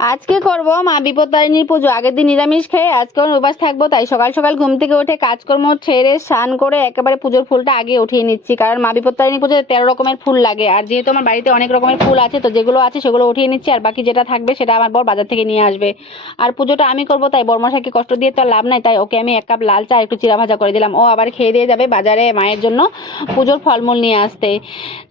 আজকে করব মা বিপত্তারিণীর পুজো। আগের দিন নিরামিষ খেয়ে আজকে উপাস থাকবো, তাই সকাল সকাল ঘুম থেকে উঠে কাজকর্ম ছেড়ে স্নান করে একেবারে পুজোর ফুলটা আগে উঠিয়ে নিচ্ছি, কারণ মা বিপত্তারিণী পুজোতে 13 রকমের ফুল লাগে। আর যেহেতু আমার বাড়িতে অনেক রকমের ফুল আছে, তো যেগুলো আছে সেগুলো উঠিয়ে নিচ্ছি, আর বাকি যেটা থাকবে সেটা আমার বর বাজার থেকে নিয়ে আসবে। আর পুজোটা আমি করবো, তাই বর্মশাইকে কষ্ট দিয়ে তো আর লাভ নাই, তাই ওকে আমি 1 কাপ লাল চা আর একটু চিরা ভাজা করে দিলাম। ও আবার খেয়ে দিয়ে যাবে বাজারে মায়ের জন্য পুজোর ফলমূল নিয়ে আসতে।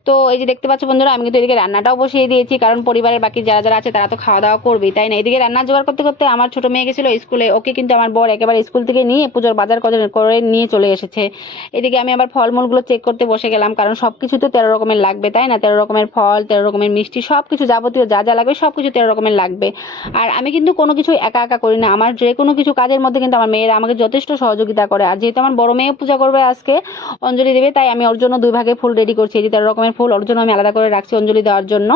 তো এই যে দেখতে পাচ্ছ বন্ধুরা, আমি কিন্তু এদিকে রান্নাটাও বসিয়ে দিয়েছি, কারণ পরিবারের বাকি যারা যারা আছে তারা তো খাওয়া দাওয়া করবেই, তাই না। এদিকে রান্না জোগাড় করতে করতে আমার ছোট মেয়ে গেছিল স্কুলে, ওকে কিন্তু আমার বর একেবারে স্কুল থেকে নিয়ে পুজোর বাজার করে নিয়ে চলে এসেছে। এদিকে আমি আবার ফলমূলগুলো চেক করতে বসে গেলাম, কারণ সবকিছু তো 13 রকমের লাগবে, তাই না। 13 রকমের ফল, 13 রকমের মিষ্টি, সবকিছু যাবতীয় যা যা লাগবে সবকিছু 13 রকমের লাগবে। আর আমি কিন্তু কোনো কিছু একা একা করি না, আমার যে কোনো কিছু কাজের মধ্যে কিন্তু আমার মেয়েরা আমাকে যথেষ্ট সহযোগিতা করে। আর যেহেতু আমার বড় মেয়ে পূজা করবে আজকে, অঞ্জলি দেবে, তাই আমি ওর জন্য 2 ভাগে ফুল রেডি করছি। এই যে 13 রকমের ফুল ওর জন্য আমি আলাদা করে রাখছি অঞ্জলি দেওয়ার জন্য।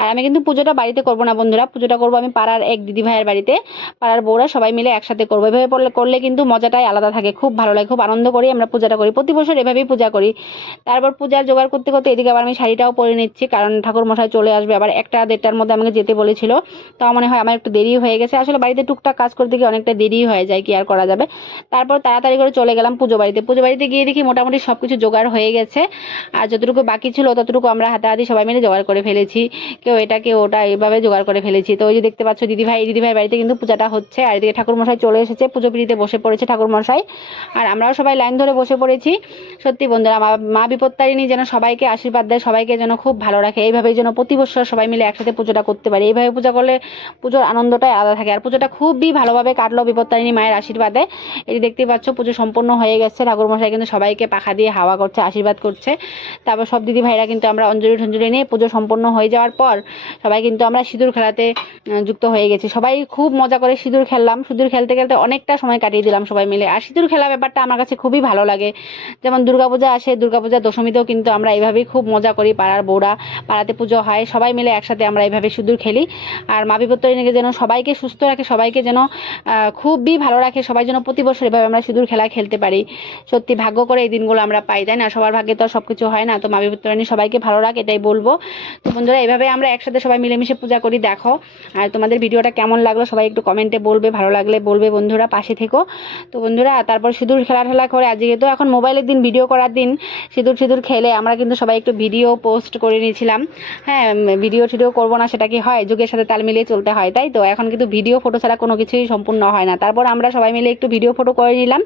আর আমি কিন্তু পুজোটা বাড়িতে করবো না বন্ধুরা, পুজোটা করবো আমি পাড়ার এক দিদি ভাইয়ের বাড়িতে। পাড়ার বউরা সবাই মিলে একসাথে করবো। এভাবে করলে কিন্তু মজাটাই আলাদা থাকে, খুব ভালো লাগে, খুব আনন্দ করি আমরা পূজাটা করি, প্রতি বছর এভাবেই পূজা করি। তারপর পূজার জোগাড় করতে করতে এদিকে আবার আমি শাড়িটাও পরে নিচ্ছি, কারণ ঠাকুর মশাই চলে আসবে আবার 1টা 1:30টার মধ্যে আমাকে যেতে বলেছিল। তাও মনে হয় আমার একটু দেরি হয়ে গেছে, আসলে বাড়িতে টুকটাক কাজ করতে গিয়ে অনেকটা দেরি হয়ে যায়, কি আর করা যাবে। তারপর তাড়াতাড়ি করে চলে গেলাম পুজো বাড়িতে। পুজো বাড়িতে গিয়ে দেখি মোটামুটি সবকিছু জোগাড় হয়ে গেছে, আর যতটুকু বাকি ছিল ততটুকু আমরা হাতাহাতি সবাই মিলে জোগাড় করে ফেলেছি, কেউ এটা কেউ ওটা এইভাবে জোগাড় করে ফেলেছি। তো ওই যে দেখতে পাচ্ছ দিদিভাইয়ের বাড়িতে কিন্তু পূজাটা হচ্ছে, আর এদিকে ঠাকুরমশাই চলে এসেছে, পুজো পিড়িতে বসে পড়েছে ঠাকুরমশাই, আর আমরাও সবাই লাইন ধরে বসে পড়েছি। সত্যি বন্ধুরা, মা বিপত্তারিণী যেন সবাইকে আশীর্বাদ দেয়, সবাইকে যেন খুব ভালো রাখে, এইভাবেই যেন প্রতি বছর সবাই মিলে একসাথে পুজোটা করতে পারি। এইভাবে পূজা করলে পুজোর আনন্দটাই আলাদা থাকে, আর পুজোটা খুবই ভালোভাবে কাটলো বিপত্তারিণী মায়ের আশীর্বাদে। এই দেখতে পাচ্ছ পুজো সম্পূর্ণ হয়ে গেছে, ঠাকুরমশাই কিন্তু সবাইকে পাখা দিয়ে হাওয়া করছে, আশীর্বাদ করছে। তারপর সব দিদি ভাইরা কিন্তু আমরা অঞ্জলি নিয়ে পুজো সম্পন্ন হয়ে যাওয়ার পর সবাই কিন্তু আমরা সিঁদুর খেলাতে যুক্ত হয়ে গেছি। সবাই খুব মজা করে সিঁদুর খেললাম, সিঁদুর খেলতে খেলতে অনেকটা সময় কাটিয়ে দিলাম সবাই মিলে। আর সিঁদুর খেলা ব্যাপারটা আমার কাছে খুবই ভালো লাগে। যেমন দুর্গাপূজা আসে, দুর্গাপূজা দশমীতেও কিন্তু আমরা এইভাবেই খুব মজা করি, পাড়ার বউরা, পাড়াতে পুজো হয়, সবাই মিলে একসাথে আমরা এইভাবে সিঁদুর খেলি। আর মা বিপত্তারিণীকে যেন সবাইকে সুস্থ রাখে, সবাইকে যেন খুবই ভালো রাখে, সবাই যেন প্রতি বছর এভাবে আমরা সিঁদুর খেলা খেলতে পারি। সত্যি ভাগ্য করে এই দিনগুলো আমরা পাই, তাই না। সবার ভাগ্যে তো সবকিছু হয় না, তো মা বিপত্তারিণী সবাইকে ভালো রাখ, এটাই বলবো। তো বন্ধুরা, এইভাবে আমরা একসাথে সবাই মিলেমিশে পূজা করি, দেখো। আর তোমাদের ভিডিওটা কেমন লাগলো সবাই একটু কমেন্টে বলবে, ভালো লাগলে বলবে বন্ধুরা, পাশে থেকো। তো বন্ধুরা, তারপর সিঁদুর খেলা করে আজকে তো এখন মোবাইলের দিন, ভিডিও করার দিন, সিঁদুর খেলে আমরা কিন্তু সবাই একটু ভিডিও পোস্ট করে নিয়েছিলাম। হ্যাঁ, ভিডিও করবো না সেটা কি হয়, যুগের সাথে তাল মিলিয়ে চলতে হয়, তাই তো। এখন কিন্তু ভিডিও ফটো ছাড়া কোনো কিছুই সম্পূর্ণ হয় না। তারপর আমরা সবাই মিলে একটু ভিডিও ফটো করে নিলাম,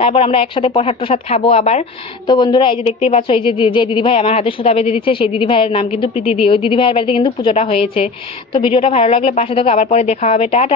তারপর আমরা একসাথে প্রসাদ খাবো আবার। তো বন্ধুরা, এই যে দেখতেই পাচ্ছ, এই যে দিদিভাই আমার হাতে সুতা বেঁধে দিচ্ছে, সেই দিদিভাইয়ের নাম কিন্তু প্রীতি দি। ওই দিদিভাইয়ের বাড়িতে কিন্তু পুজোটা হয়েছে। তো ভিডিওটা ভালো লাগলে পাশে থেকে আবার পরে দেখা হবে, টাটা।